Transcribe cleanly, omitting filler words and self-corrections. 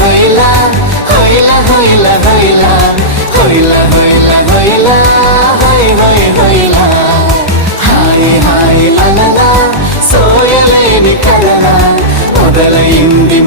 హొయిలా హొయిలా హొయిలా హొయిలా హొయిలా హొయిలా హొయిలా హొయ్ హొయ్ హొయిలా hi hi అనగా సోయలేని కలలా మొదలైంది